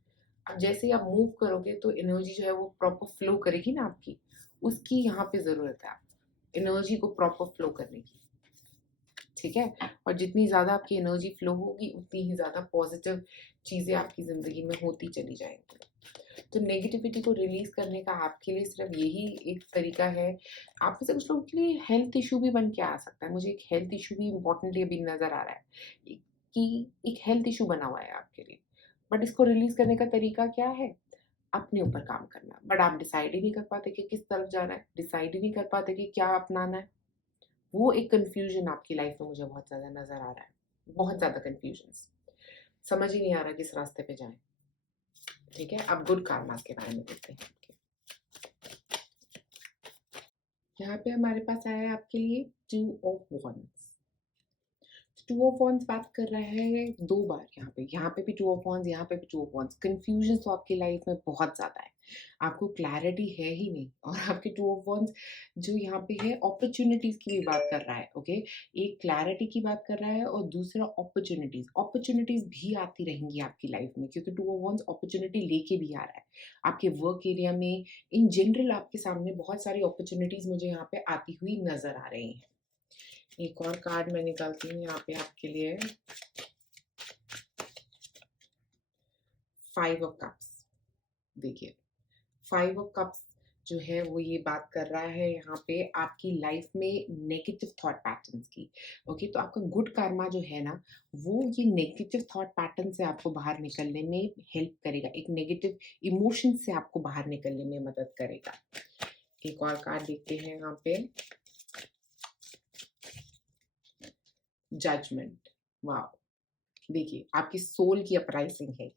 अब जैसे ही आप मूव करोगे तो एनर्जी जो है वो प्रॉपर फ्लो करेगी ना आपकी, उसकी यहाँ पे ज़रूरत है आपको, एनर्जी को प्रॉपर फ्लो करने की, ठीक है? और जितनी ज़्यादा आपकी एनर्जी फ्लो होगी, उतनी ही ज़्यादा पॉज़िटिव चीज़ें आपकी ज़िंदगी में होती चली जाएँगी। तो नेगेटिविटी को रिलीज़ करने का आपके लिए सिर्फ़ यही एक तरीका है। आप में से कुछ लोगों के लिए हेल्थ इश्यू भी बन के आ सकता है। मुझे एक हेल्थ इश्यू भी इम्पोर्टेंटली अभी नज़र आ रहा है, कि एक हेल्थ इश्यू बना हुआ है आपके लिए। बट इसको रिलीज़ करने का तरीका क्या है? अपने ऊपर काम करना। बट आप डिसाइड ही नहीं कर पाते कि किस तरफ जाना है, डिसाइड ही नहीं कर पाते कि क्या अपनाना है। वो एक कंफ्यूजन आपकी लाइफ में मुझे बहुत ज़्यादा नज़र आ रहा है, बहुत ज़्यादा कंफ्यूजन्स, समझ ही नहीं आ रहा किस रास्ते पे जाएं। ठीक है, अब गुड कार्मास के बारे में देखते हैं। यहाँ पे हमारे पास आया है आपके लिए 2 ऑफ वॉन्ड्स। 2 ऑफ वॉन्ड्स बात कर रहा है 2 बार, यहाँ पे भी 2 ऑफ वॉन्ड्स, यहाँ पे भी 2 ऑफ वॉन्ड्स। कंफ्यूजन तो आपकी लाइफ में बहुत ज़्यादा है, आपको क्लैरिटी है ही नहीं। और आपके 2 ऑफ वॉन्ड्स जो यहाँ पे है अपॉर्चुनिटीज़ की भी बात कर रहा है। ओके, एक क्लैरिटी की बात कर रहा है और दूसरा अपॉर्चुनिटीज़। अपॉर्चुनिटीज़ भी आती रहेंगी आपकी लाइफ में, क्योंकि 2 ऑफ वॉन्ड्स अपॉर्चुनिटी लेके भी आ रहा है आपके वर्क एरिया में। इन जनरल आपके सामने बहुत सारी अपॉर्चुनिटीज़ मुझे यहाँ पे आती हुई नज़र आ रही हैं। एक और कार्ड मैं निकालती हूँ यहाँ पे आपके लिए, 5 ऑफ कप्स। देखिए, 5 ऑफ कप्स जो है वो ये बात कर रहा है यहाँ पे आपकी लाइफ में नेगेटिव थॉट पैटर्न्स की। ओके, तो आपका गुड कार्मा जो है ना, वो ये नेगेटिव थॉट पैटर्न से आपको बाहर निकलने में हेल्प करेगा, एक नेगेटिव इमोशन से आपको बाहर निकलने में मदद करेगा। एक और कार्ड देखते हैं यहाँ पे, जजमेंट। वाह, देखिए आपकी सोल की अपराइजिंग है।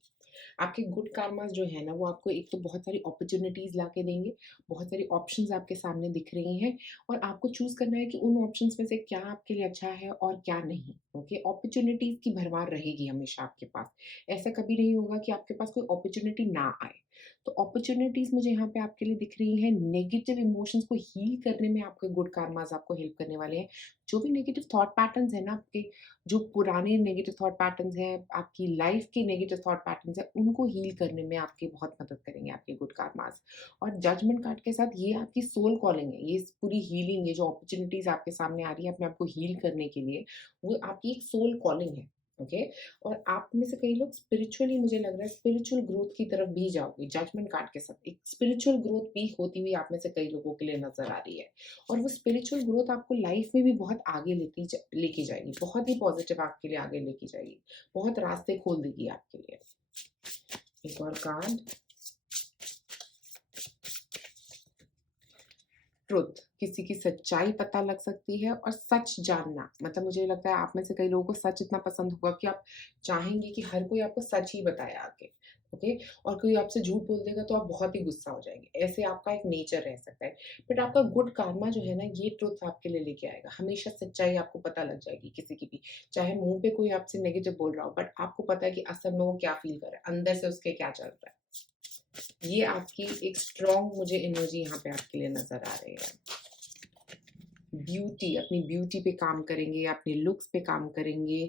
आपके गुड कार्मास जो है ना, वो आपको एक तो बहुत सारी अपॉर्चुनिटीज़ ला के देंगे, बहुत सारी ऑप्शंस आपके सामने दिख रही हैं और आपको चूज़ करना है कि उन ऑप्शंस में से क्या आपके लिए अच्छा है और क्या नहीं। ओके, अपॉर्चुनिटीज़ की भरमार रहेगी हमेशा आपके पास। ऐसा कभी नहीं होगा कि आपके पास कोई अपॉर्चुनिटी ना आए। तो अपॉर्चुनिटीज़ मुझे यहाँ पे आपके लिए दिख रही हैं, नेगेटिव इमोशंस को हील करने में आपके गुड कार्मास आपको हेल्प करने वाले हैं। जो भी नेगेटिव थॉट पैटर्न्स हैं ना आपके, जो पुराने नेगेटिव थॉट पैटर्न्स हैं, आपकी लाइफ के नेगेटिव थॉट पैटर्न्स हैं, उनको हील करने में आपकी बहुत मदद करेंगे आपके गुड कार्मास। और जजमेंट कार्ड के साथ ये आपकी सोल कॉलिंग है, ये पूरी हीलिंग, ये जो अपॉर्चुनिटीज़ आपके सामने आ रही है अपने आप को हील करने के लिए, वो आपकी एक सोल कॉलिंग है। ओके, और आप में से कई लोग स्पिरिचुअली, मुझे लग रहा है स्पिरिचुअल ग्रोथ की तरफ भी जाओगे जजमेंट कार्ड के साथ। एक स्पिरिचुअल ग्रोथ भी होती हुई आप में से कई लोगों के लिए नजर आ रही है, और वो स्पिरिचुअल ग्रोथ आपको लाइफ में भी बहुत आगे लेके जाएगी, बहुत ही पॉजिटिव आपके लिए आगे लेके जाएगी, बहुत रास्ते खोल देगी आपके लिए। एक और कार्ड, ट्रुथ। किसी की सच्चाई पता लग सकती है, और सच जानना, मतलब मुझे लगता है आप में से कई लोगों को सच इतना पसंद होगा कि आप चाहेंगे कि हर कोई आपको सच ही बताए आके। ओके, और कोई आपसे झूठ बोल देगा तो आप बहुत ही गुस्सा हो जाएंगे, ऐसे आपका एक नेचर रह सकता है। बट आपका गुड कार्मा जो है ना, ये ट्रुथ आपके लिए लेके आएगा, हमेशा सच्चाई आपको पता लग जाएगी किसी की भी। चाहे मुंह पे कोई आपसे नेगेटिव बोल रहा हो, बट आपको पता है कि असल में वो क्या फील कर रहा है, अंदर से उसके क्या चल रहा है। ये आपकी एक स्ट्रॉन्ग मुझे एनर्जी यहाँ पे आपके लिए नजर आ रही है। ब्यूटी, अपनी ब्यूटी पे काम करेंगे, अपने लुक्स पे काम करेंगे।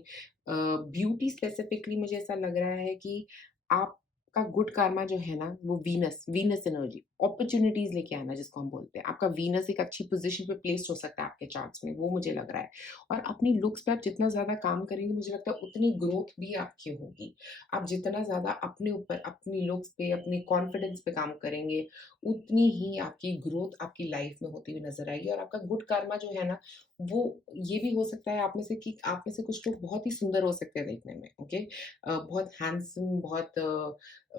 ब्यूटी स्पेसिफिकली मुझे ऐसा लग रहा है कि आपका गुड कार्मा जो है ना, वो वीनस, वीनस एनर्जी, अपॉर्चुनिटीज लेके आना जिसको हम बोलते हैं। आपका वीनस एक अच्छी पोजीशन पे प्लेस्ड हो सकता है आपके चार्ट्स में, वो मुझे लग रहा है। और अपनी लुक्स पे आप जितना ज़्यादा काम करेंगे, मुझे लगता है उतनी ग्रोथ भी आपकी होगी। आप जितना ज़्यादा अपने ऊपर, अपनी लुक्स पे, अपनी कॉन्फिडेंस पे काम करेंगे, उतनी ही आपकी ग्रोथ आपकी लाइफ में होती हुई नज़र आएगी। और आपका गुड कर्मा जो है ना, वो ये भी हो सकता है आप में से कि आप में से कुछ लोग बहुत ही सुंदर हो सकते हैं देखने में। ओके, बहुत हैंडसम, बहुत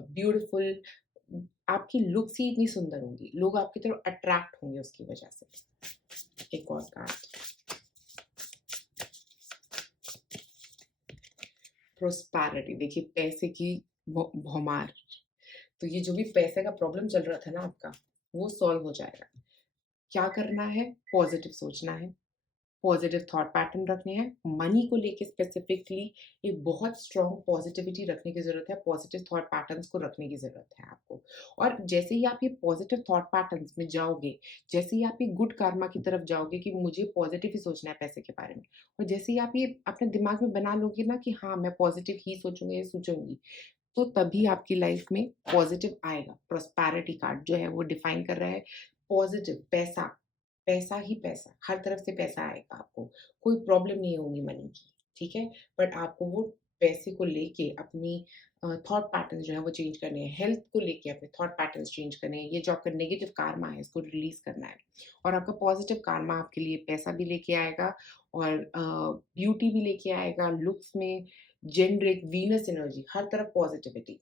ब्यूटीफुल, आपकी लुक्स ही इतनी सुंदर होंगी, लोग आपकी तरफ अट्रैक्ट होंगे उसकी वजह से। एक और कार्ड, प्रोस्पैरिटी। देखिए, पैसे की भौमार, तो ये जो भी पैसे का प्रॉब्लम चल रहा था ना आपका, वो सॉल्व हो जाएगा। क्या करना है? पॉजिटिव सोचना है, पॉजिटिव थॉट पैटर्न रखने हैं। मनी को लेके स्पेसिफिकली एक बहुत स्ट्रॉन्ग पॉजिटिविटी रखने की ज़रूरत है, पॉजिटिव थॉट पैटर्न्स को रखने की ज़रूरत है आपको। और जैसे ही आप ये पॉजिटिव थॉट पैटर्न्स में जाओगे, जैसे ही आप ये गुड कर्मा की तरफ जाओगे कि मुझे पॉजिटिव ही सोचना है पैसे के बारे में, और जैसे ही आप ये अपने दिमाग में बना लोगे ना कि हाँ, मैं पॉजिटिव ही सोचूंगा या सोचूंगी, तो तभी आपकी लाइफ में पॉजिटिव आएगा। प्रोस्पैरिटी कार्ड जो है वो डिफाइन कर रहा है पॉजिटिव पैसा, पैसा ही पैसा, हर तरफ से पैसा आएगा आपको, कोई प्रॉब्लम नहीं होगी मनी की। ठीक है, बट आपको वो पैसे को लेके अपनी थॉट पैटर्न जो है वो चेंज करने हैं, हेल्थ को लेके अपने थॉट पैटर्न्स चेंज करने हैं। ये जो आपका नेगेटिव कार्मा है इसको रिलीज करना है, और आपका पॉजिटिव कार्मा आपके लिए पैसा भी लेके आएगा, और ब्यूटी भी लेके आएगा, लुक्स में जेनरिक वीनस एनर्जी, हर तरफ पॉजिटिविटी।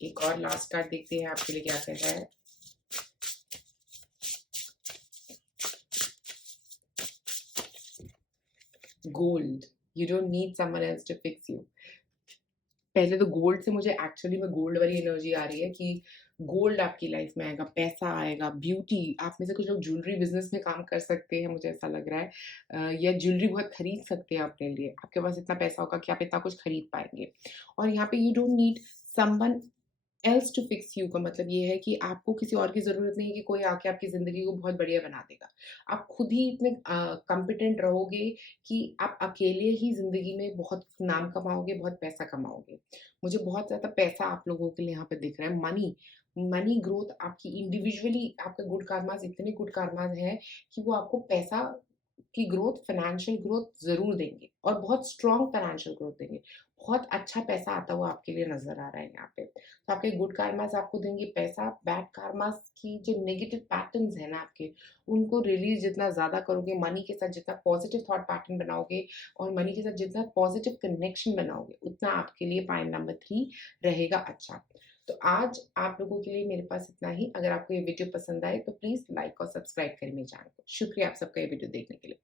एक और लास्ट कार्ड देखते हैं आपके लिए क्या कह रहा है। Gold, you don't need someone else to fix you. पहले तो गोल्ड से मुझे एक्चुअली में गोल्ड वाली एनर्जी आ रही है कि गोल्ड आपकी लाइफ में आएगा, पैसा आएगा, ब्यूटी। आप में से कुछ लोग ज्वेलरी बिजनेस में काम कर सकते हैं, मुझे ऐसा लग रहा है, या ज्वेलरी बहुत खरीद सकते हैं अपने लिए। आपके पास इतना पैसा होगा कि आप इतना कुछ खरीद पाएंगे। और यहाँ पे you don't need someone else to fix you का मतलब ये है कि आपको किसी और की ज़रूरत नहीं है कि कोई आके आपकी ज़िंदगी को बहुत बढ़िया बना देगा। आप खुद ही इतने कॉम्पिटेंट रहोगे कि आप अकेले ही ज़िंदगी में बहुत नाम कमाओगे, बहुत पैसा कमाओगे। मुझे बहुत ज़्यादा पैसा आप लोगों के लिए यहाँ पे दिख रहा है। मनी मनी ग्रोथ आपकी इंडिविजुअली, आपके गुड कार्माज़ इतने गुड कार्माज़ हैं कि वो आपको पैसा की ग्रोथ, फाइनेंशियल ग्रोथ ज़रूर देंगे और बहुत स्ट्रॉन्ग फाइनेंशियल ग्रोथ देंगे। बहुत अच्छा पैसा आता हुआ आपके लिए नज़र आ रहा है यहाँ पे। तो आपके गुड कार्मास आपको देंगे पैसा, बैड कार्मास की जो नेगेटिव पैटर्न्स हैं ना आपके, उनको रिलीज़ जितना ज़्यादा करोगे, मनी के साथ जितना पॉज़िटिव थॉट पैटर्न बनाओगे और मनी के साथ जितना पॉज़िटिव कनेक्शन बनाओगे, उतना आपके लिए पॉइंट नंबर 3 रहेगा अच्छा। तो आज आप लोगों के लिए मेरे पास इतना ही। अगर आपको ये वीडियो पसंद आए तो प्लीज़ लाइक और सब्सक्राइब करें मेरे चैनल को। शुक्रिया आप सबका ये वीडियो देखने के लिए।